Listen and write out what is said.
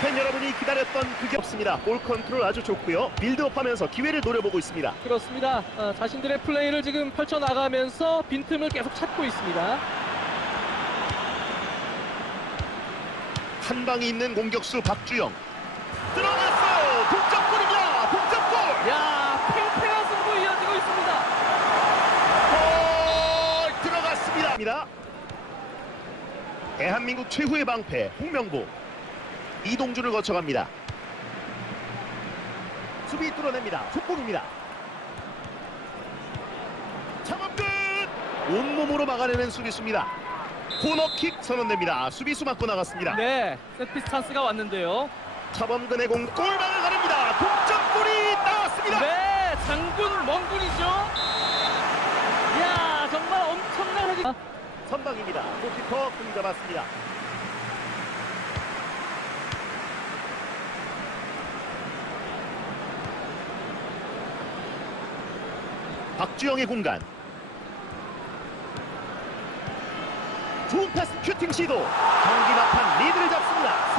팬 여러분이 기다렸던 그게 없습니다. 볼 컨트롤 아주 좋고요. 빌드업하면서 기회를 노려보고 있습니다. 그렇습니다. 어, 자신들의 플레이를 지금 펼쳐 나가면서 빈틈을 계속 찾고 있습니다. 한 방이 있는 공격수 박주영 들어갔어요. 동점골입니다. 동점골. 야, 팽팽한 승부 이어지고 있습니다. 골 들어갔습니다. 대한민국 최후의 방패 홍명보 이동준을 거쳐갑니다. 수비 뚫어냅니다. 속공입니다. 장엄근 온몸으로 막아내는 수비수입니다. 코너킥 선언됩니다. 수비수 맞고 나갔습니다. 네, 세트피스 찬스가 왔는데요. 차범근의 공 골망을 가릅니다. 동점골이 나왔습니다. 네, 장군 멍군이죠. 이야, 정말 엄청난. 선방입니다. 골키퍼 공 잡았습니다. 박주영의 공간. 좋은 패스 큐팅 시도. 경기 막판 리드를 잡습니다.